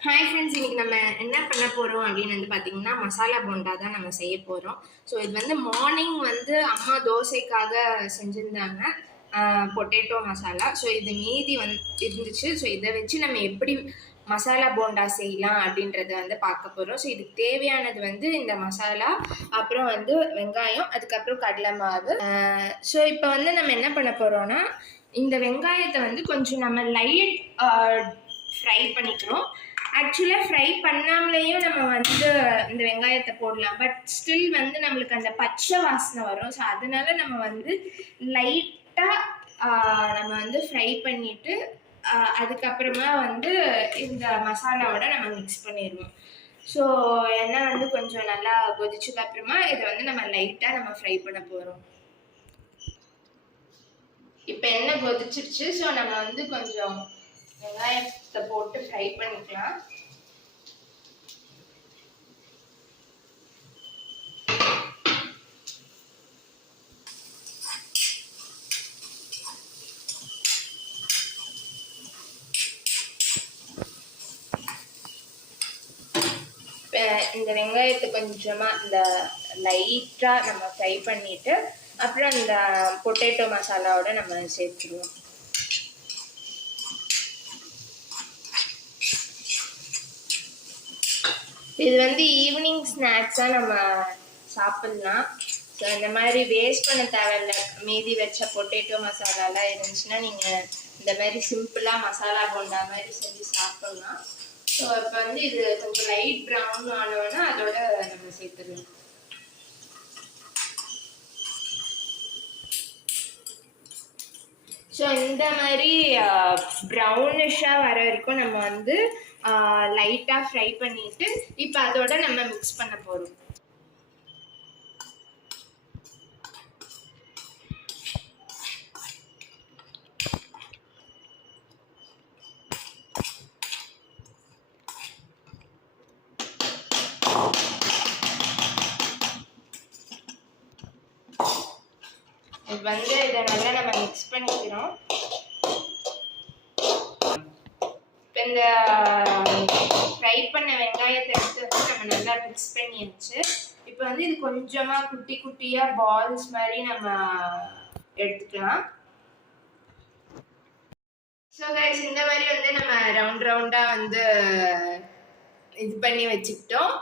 Hi friends இன்னைக்கு நம்ம என்ன பண்ண போகிறோம் அப்படின்னு வந்து பார்த்தீங்கன்னா மசாலா போண்டா தான் நம்ம செய்ய போகிறோம் ஸோ இது வந்து மார்னிங் வந்து அம்மா தோசைக்காக செஞ்சுருந்தாங்க பொட்டேட்டோ மசாலா. ஸோ இது மீதி வந்து இருந்துச்சு. ஸோ இதை வச்சு நம்ம எப்படி மசாலா போண்டா செய்யலாம் அப்படின்றத வந்து பார்க்க போகிறோம் ஸோ இதுக்கு தேவையானது வந்து இந்த மசாலா அப்புறம் வந்து வெங்காயம் அதுக்கப்புறம் கடலை மாவு. ஸோ இப்போ வந்து நம்ம என்ன பண்ண போகிறோம்னா இந்த வெங்காயத்தை வந்து கொஞ்சம் நம்ம லைட் ஃப்ரை பண்ணிக்கிறோம். ஆக்சுவலாக ஃப்ரை பண்ணாமலேயும் நம்ம வந்து இந்த வெங்காயத்தை போடலாம். பட் ஸ்டில் வந்து நம்மளுக்கு அந்த பச்சை வாசனை வரும். ஸோ அதனால நம்ம வந்து லைட்டாக நம்ம வந்து ஃப்ரை பண்ணிவிட்டு அதுக்கப்புறமா வந்து இந்த மசாலாவோட நம்ம மிக்ஸ் பண்ணிடுவோம். ஸோ எண்ணெய் வந்து கொஞ்சம் நல்லா கொதிச்சதுக்கு அப்புறமா இதை வந்து நம்ம லைட்டாக நம்ம ஃப்ரை பண்ண போகிறோம் இப்போ எண்ணெய் கொதிச்சிருச்சு. ஸோ நம்ம வந்து கொஞ்சம் வெங்காயத்தை போட்டு ஃப்ரை பண்ணிக்கலாம். இந்த வெங்காயத்தை கொஞ்சமாக இந்த லைட்டாக நம்ம ஃப்ரை பண்ணிவிட்டு அப்புறம் இந்த பொட்டேட்டோ மசாலாவோட நம்ம சேர்த்துருவோம். இது வந்து ஈவினிங் ஸ்நாக்ஸாக நம்ம சாப்பிட்லாம். ஸோ இந்த மாதிரி வேஸ்ட் பண்ண தேவையில்ல. மீதி வச்ச பொட்டேட்டோ மசாலாலாம் இருந்துச்சுன்னா நீங்கள் இந்த மாதிரி சிம்பிளாக மசாலா போண்டா மாதிரி செஞ்சு சாப்பிட்லாம். ஸோ இப்போ வந்து இது கொஞ்சம் லைட் ப்ரௌன் ஆனோன்னா அதோட நம்ம சேர்த்துருவோம் ஸோ இந்த மாதிரி ப்ரௌனிஷாக வர வரைக்கும் நம்ம வந்து லைட்டாக ஃப்ரை பண்ணிவிட்டு இப்போ அதோட நம்ம மிக்ஸ் பண்ண போகிறோம் வந்து இதை நல்லா நம்ம மிக்ஸ் பண்ணிக்கிறோம். அந்த ஃப்ரை பண்ண வெங்காயத்தை எடுத்து வந்து நம்ம நல்லா மிக்ஸ் பண்ணியாச்சு. இப்போ வந்து இது கொஞ்சமாக குட்டி குட்டியாக பால்ஸ் மாதிரி நம்ம எடுத்துக்கலாம். ஸோ கைஸ் இந்த மாதிரி வந்து நம்ம ரவுண்ட் ரவுண்டாக வந்து இது பண்ணி வச்சுக்கிட்டோம்.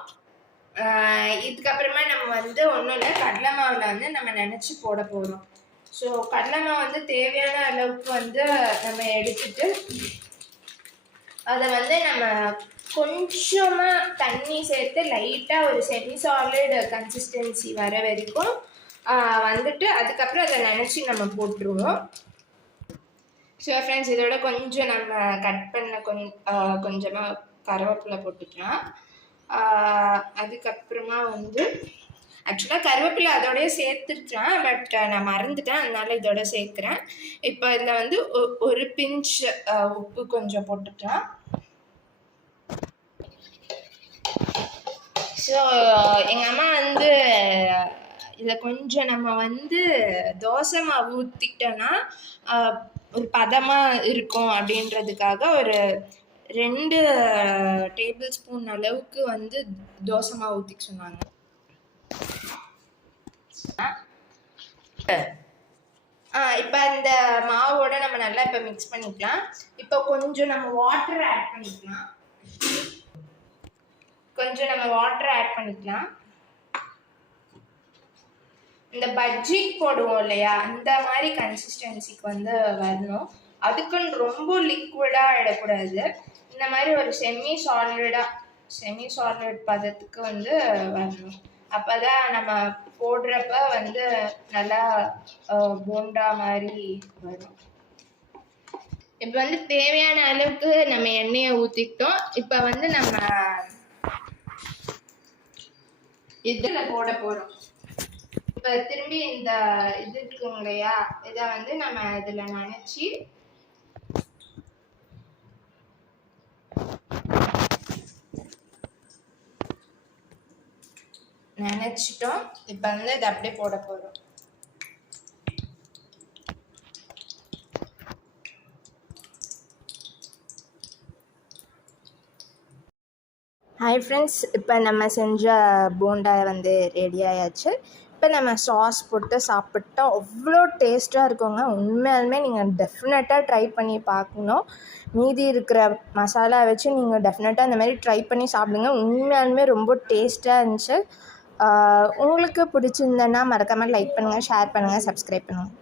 இதுக்கப்புறமா நம்ம வந்து ஒன்றும் இல்லை கடலை மாவில் வந்து நம்ம நினச்சி போட போகிறோம் ஸோ கடலை மாவு வந்து தேவையான அளவுக்கு வந்து நம்ம எடுத்துட்டு அதை வந்து நம்ம கொஞ்சமாக தண்ணி சேர்த்து லைட்டாக ஒரு செமி சாலிடு கன்சிஸ்டன்சி வர வரைக்கும் வந்துட்டு அதுக்கப்புறம் அதை நினச்சி நம்ம போட்டுருவோம். ஸோ ஃப்ரெண்ட்ஸ் இதோட கொஞ்சம் நம்ம கட் பண்ண கொஞ் கொஞ்சமாக கருவேப்பிலை போட்டுக்கலாம். அதுக்கப்புறமா வந்து ஆக்சுவலாக கருவேப்பிலை அதோடய சேர்த்துருக்கேன் பட் நான் மறந்துட்டேன். அதனால இதோட சேர்க்குறேன். இப்போ இதில் வந்து ஒரு பிஞ்ச் உப்பு கொஞ்சம் போட்டுக்கலாம். ஸோ எங்கள் அம்மா வந்து இதில் கொஞ்சம் நம்ம வந்து தோசை மாவு ஊற்றிக்கிட்டோன்னா ஒரு பதமாக இருக்கும் அப்படின்றதுக்காக ஒரு ரெண்டு டேபிள் ஸ்பூன் அளவுக்கு வந்து தோசை மாவு ஊற்றிக்க சொன்னாங்க. இப்போ அந்த மாவோட நம்ம நல்லா இப்போ மிக்ஸ் பண்ணிக்கலாம். இப்போ கொஞ்சம் நம்ம வாட்டர் ஆட் பண்ணிக்கலாம். கொஞ்சம் நம்ம வாட்டர் ஆட் பண்ணிக்கலாம். இந்த பஜ்ஜி போடுவோம் இல்லையா? அந்த மாதிரி கன்சிஸ்டன்சிக்கு வந்து வரணும். அதுக்குன்னு ரொம்ப லிக்விடாக இடக்கூடாது. இந்த மாதிரி ஒரு செமி சாலிடாக செமி சாலிட் பதத்துக்கு வந்து வரணும். அப்போ தான் நம்ம போடுறப்ப வந்து நல்லா போண்டா மாதிரி வரும். இப்போ வந்து தேவையான அளவுக்கு நம்ம எண்ணெயை ஊற்றிக்கிட்டோம் இப்போ வந்து நம்ம இதில் போட போகிறோம் இப்போ திரும்பி இந்த இது இருக்குங்க இல்லையா? இதை வந்து நம்ம இதில் நினச்சி நினச்சிட்டோம். இப்போ வந்து இதை அப்படியே போட போகிறோம் ஹாய் ஃப்ரெண்ட்ஸ் இப்போ நம்ம செஞ்ச போண்டா வந்து ரெடி ஆயாச்சு. இப்போ நம்ம சாஸ் போட்டு சாப்பிட்டா அவ்வளோ டேஸ்ட்டாக இருக்குங்க. உண்மையாலுமே நீங்கள் டெஃபினட்டாக ட்ரை பண்ணி பார்க்கணும். மீதி இருக்கிற மசாலா வச்சு நீங்கள் டெஃபினட்டாக அந்த மாதிரி ட்ரை பண்ணி சாப்பிடுங்க. உண்மையாலுமே ரொம்ப டேஸ்ட்டாக இருந்துச்சு. உங்களுக்கு பிடிச்சிருந்தேன்னா மறக்காமல் லைக் பண்ணுங்கள் ஷேர் பண்ணுங்கள் சப்ஸ்கிரைப் பண்ணுங்கள்